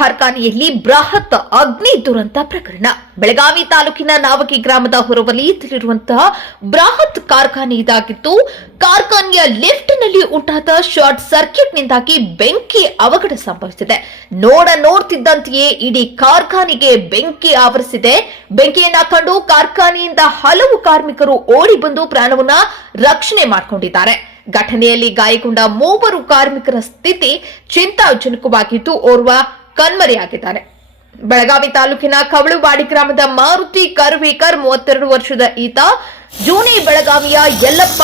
ಕಾರ್ಖಾನೆಯಲ್ಲಿ ಬೃಹತ್ ಅಗ್ನಿ ದುರಂತ ಪ್ರಕರಣ. ಬೆಳಗಾವಿ ತಾಲೂಕಿನ ನಾವಕಿ ಗ್ರಾಮದ ಹೊರವಲಯದಲ್ಲಿರುವಂತಹ ಬೃಹತ್ ಕಾರ್ಖಾನೆ ಇದಾಗಿತ್ತು ಕಾರ್ಖಾನೆಯ ಲಿಫ್ಟ್ನಲ್ಲಿ ಉಂಟಾದ ಶಾರ್ಟ್ ಸರ್ಕ್ಯೂಟ್ನಿಂದಾಗಿ ಬೆಂಕಿ ಅವಘಡ ಸಂಭವಿಸಿದೆ. ನೋಡ ನೋಡ್ತಿದ್ದಂತೆಯೇ ಇಡೀ ಕಾರ್ಖಾನೆಗೆ ಬೆಂಕಿ ಆವರಿಸಿದೆ. ಬೆಂಕಿಯನ್ನ ಕಂಡು ಕಾರ್ಖಾನೆಯಿಂದ ಹಲವು ಕಾರ್ಮಿಕರು ಓಡಿ ಬಂದು ಪ್ರಾಣವನ್ನ ರಕ್ಷಣೆ ಮಾಡಿಕೊಂಡಿದ್ದಾರೆ. ಘಟನೆಯಲ್ಲಿ ಗಾಯಗೊಂಡ ಮೂವರು ಕಾರ್ಮಿಕರ ಸ್ಥಿತಿ ಚಿಂತಾಜನಕವಾಗಿದ್ದು, ಓರ್ವ ಕಣ್ಮರೆಯಾಗಿದ್ದಾರೆ ಬೆಳಗಾವಿ ತಾಲೂಕಿನ ಕವಳುಬಾಡಿ ಗ್ರಾಮದ ಮಾರುತಿ ಕರ್ವೇಕರ್ ಮೂವತ್ತೆರಡು ವರ್ಷದ ಈತ ಜೂನಿ ಬೆಳಗಾವಿಯ ಯಲ್ಲಪ್ಪ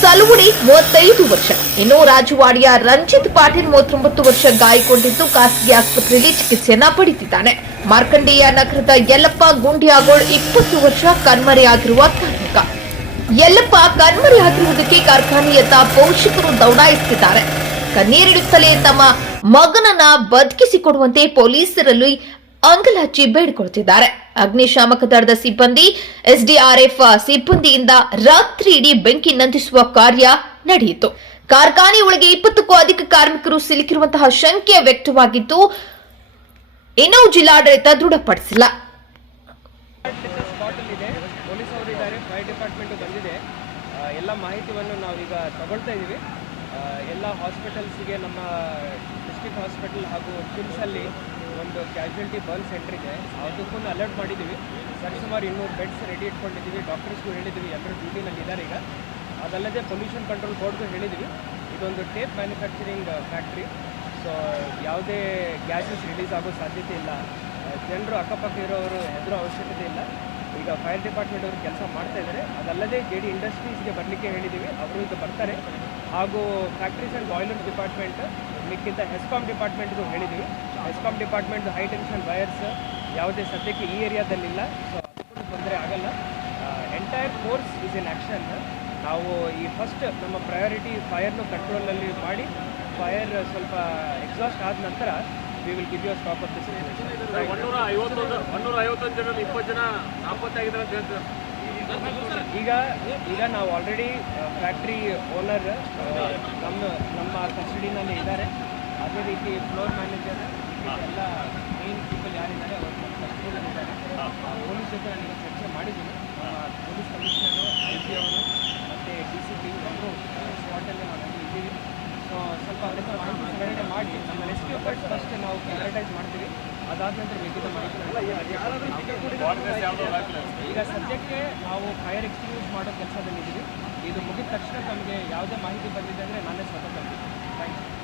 ಸಲುಗುಡಿ ಮೂವತ್ತೈದು ವರ್ಷ. ಇನ್ನು ರಾಜವಾಡಿಯ ರಂಜಿತ್ ಪಾಟೀಲ್ ಮೂವತ್ತೊಂಬತ್ತು ವರ್ಷ ಗಾಯಗೊಂಡಿದ್ದು ಖಾಸಗಿ ಆಸ್ಪತ್ರೆಯಲ್ಲಿ ಚಿಕಿತ್ಸೆಯನ್ನ ಪಡೆದಿದ್ದಾನೆ ಮಾರ್ಕಂಡೇಯ ನಗರದ ಯಲ್ಲಪ್ಪ ಗುಂಡಿಯಾಗೋಳ್ ಇಪ್ಪತ್ತು ವರ್ಷ ಕಣ್ಮರೆಯಾಗಿರುವ ಕಾರ್ಮಿಕ. ಯಲ್ಲಪ್ಪ ಕಣ್ಮರೆಯಾಗಿರುವುದಕ್ಕೆ ಕಾರ್ಖಾನೆಯತ್ತ ಪೋಷಕರು ದೌಡಾಯಿಸುತ್ತಿದ್ದಾರೆ. ಕಣ್ಣೀರಿಡುತ್ತಲೇ ತಮ್ಮ ಮಗನನ್ನ ಬದುಕಿಸಿಕೊಡುವಂತೆ ಪೊಲೀಸರಲ್ಲಿ ಅಂಗಲಾಚಿ ಬೇಡಿಕೊಳ್ತಿದ್ದಾರೆ ಅಗ್ನಿಶಾಮಕ ದಳದ ಸಿಬ್ಬಂದಿ, ಎಸ್ಡಿಆರ್ಎಫ್ ಸಿಬ್ಬಂದಿಯಿಂದ ರಾತ್ರಿ ಇಡೀ ಬೆಂಕಿ ನಂದಿಸುವ ಕಾರ್ಯ ನಡೆಯಿತು. ಕಾರ್ಖಾನೆ ಒಳಗೆ ಇಪ್ಪತ್ತಕ್ಕೂ ಅಧಿಕ ಕಾರ್ಮಿಕರು ಸಿಲುಕಿರುವಂತಹ ಶಂಕೆ ವ್ಯಕ್ತವಾಗಿದ್ದು, ಇನ್ನೂ ಜಿಲ್ಲಾಡಳಿತ ದೃಢಪಡಿಸಿಲ್ಲ. ಎಲ್ಲ ಮಾಹಿತಿಯನ್ನು ನಾವೀಗ ತಗೊಳ್ತಾ ಇದ್ದೀವಿ. ಎಲ್ಲ ಹಾಸ್ಪಿಟಲ್ಸ್ಗೆ ನಮ್ಮ ಹಾಸ್ಪಿಟಲ್ ಹಾಗೂ ಕಿಮ್ಸಲ್ಲಿ ಒಂದು ಕ್ಯಾಶುಯಾಲಿಟಿ ಬರ್ನ್ ಸೆಂಟರ್ ಇದೆ. ಅದಕ್ಕೂ ಅಲರ್ಟ್ ಮಾಡಿದ್ದೀವಿ ಸರಿಸುಮಾರು ಇನ್ನೂರು ಬೆಡ್ಸ್ ರೆಡಿ ಇಟ್ಕೊಂಡಿದ್ದೀವಿ ಡಾಕ್ಟರ್ಸ್ಗೂ ಹೇಳಿದ್ದೀವಿ ಎಲ್ಲರೂ ಡ್ಯೂಟಿನಲ್ಲಿ ಇದ್ದಾರೆ ಈಗ. ಅದಲ್ಲದೆ ಪೊಲ್ಯೂಷನ್ ಕಂಟ್ರೋಲ್ ಬೋರ್ಡ್ಗೂ ಹೇಳಿದ್ದೀವಿ ಇದೊಂದು ಟೇಪ್ ಮ್ಯಾನುಫ್ಯಾಕ್ಚರಿಂಗ್ ಫ್ಯಾಕ್ಟ್ರಿ ಸೊ ಯಾವುದೇ ಗ್ಯಾಸಸ್ ರಿಲೀಸ್ ಆಗೋ ಸಾಧ್ಯತೆ ಇಲ್ಲ. ಜನರು ಅಕ್ಕಪಕ್ಕ ಇರೋರು ಹೆದರೋ ಅವಶ್ಯಕತೆ ಇಲ್ಲ. ಈಗ ಫೈರ್ ಡಿಪಾರ್ಟ್ಮೆಂಟ್ ಅವರು ಕೆಲಸ ಮಾಡ್ತಾ ಇದ್ದಾರೆ ಅದಲ್ಲದೆ ಜೆ ಡಿ ಇಂಡಸ್ಟ್ರೀಸ್ಗೆ ಬರಲಿಕ್ಕೆ ಹೇಳಿದ್ದೀವಿ ಅವರು ಈಗ ಬರ್ತಾರೆ. ಹಾಗೂ ಫ್ಯಾಕ್ಟ್ರೀಸ್ ಆ್ಯಂಡ್ ಬಾಯ್ಲರ್ಸ್ ಡಿಪಾರ್ಟ್ಮೆಂಟ್ ಮಿಕ್ಕಿಂತ ಹೆಸ್ಕಾಮ್ ಡಿಪಾರ್ಟ್ಮೆಂಟ್ದು ಹೇಳಿದ್ದೀವಿ HESCOM department high tension wires ಯಾವುದೇ ಸದ್ಯಕ್ಕೆ ಈ ಏರಿಯಾದಲ್ಲಿಲ್ಲ ಸೊ ಅದಕ್ಕೂ ತೊಂದರೆ ಆಗಲ್ಲ. Entire force is in action ನಾವು ಈ ಫಸ್ಟ್ ನಮ್ಮ ಪ್ರಯಾರಿಟಿ ಫೈರ್ನು ಕಂಟ್ರೋಲಲ್ಲಿ ಮಾಡಿ ಫೈರ್ ಸ್ವಲ್ಪ ಎಕ್ಸಾಸ್ಟ್ ಆದ ನಂತರ we will give you stop of this ಐವತ್ತೊಂದು ಐವತ್ತೊಂದು ಜನ ಇಪ್ಪತ್ತು ಜನ ನಾಪತ್ತಾಗಿದ್ದಾರೆ ಅಂತ ಹೇಳ್ತಾರೆ? ಈಗ ಈಗ ನಾವು ಆಲ್ರೆಡಿ ಫ್ಯಾಕ್ಟ್ರಿ ಓನರ್ ನಮ್ಮ ನಮ್ಮ ಕಸ್ಟಡಿನಲ್ಲಿ ಇದ್ದಾರೆ. ಅದೇ ರೀತಿ ಫ್ಲೋರ್ ಮ್ಯಾನೇಜರ್ ಎಲ್ಲ ಮೇನ್ ಪೀಪಲ್ ಯಾರಿದ್ದಾರೆ, ಅವರು ನಮ್ಮ ಕಸ್ಟಡಿನಲ್ಲಿ ಇದ್ದಾರೆ. ಪೊಲೀಸ್ ಜೊತೆ ನನಗೆ ಚರ್ಚೆ ಮಾಡಿದ್ದೀನಿ. ಪೊಲೀಸ್ ಕಮಿಷನರು ಐ ಸಿ ಅವರು, ಮತ್ತು ಡಿ ಸಿ ಪಿ ಅವರು ಸ್ಪಾಟಲ್ಲಿ ನಾವು ಇದ್ದೀವಿ. ಸೊ ಸ್ವಲ್ಪ ಅದಕ್ಕೆ ಸಂಗ್ರಹಣೆ ಮಾಡಿ, ನಮ್ಮ ರೆಸ್ಕ್ಯೂ ಎಫರ್ಟ್ಸ್ ಫಸ್ಟ್ ನಾವು ಪ್ರಯಾರಿಟೈಸ್ ಮಾಡ್ತೀವಿ. ಅದಾದ ನಂತರ ಲಿಖಿತ ಮಾಹಿತಿ ಈಗ ಸದ್ಯಕ್ಕೆ ನಾವು ಫೈರ್ ಎಕ್ಸ್ಕ್ಯೂಸ್ ಮಾಡೋ ಕೆಲಸದಲ್ಲಿದ್ದೀವಿ. ಇದು ಮುಗಿದ ತಕ್ಷಣ ನಮಗೆ ಯಾವುದೇ ಮಾಹಿತಿ ಬಂದಿದೆ ಅಂದರೆ ನಾನೇ ಸ್ವತಃ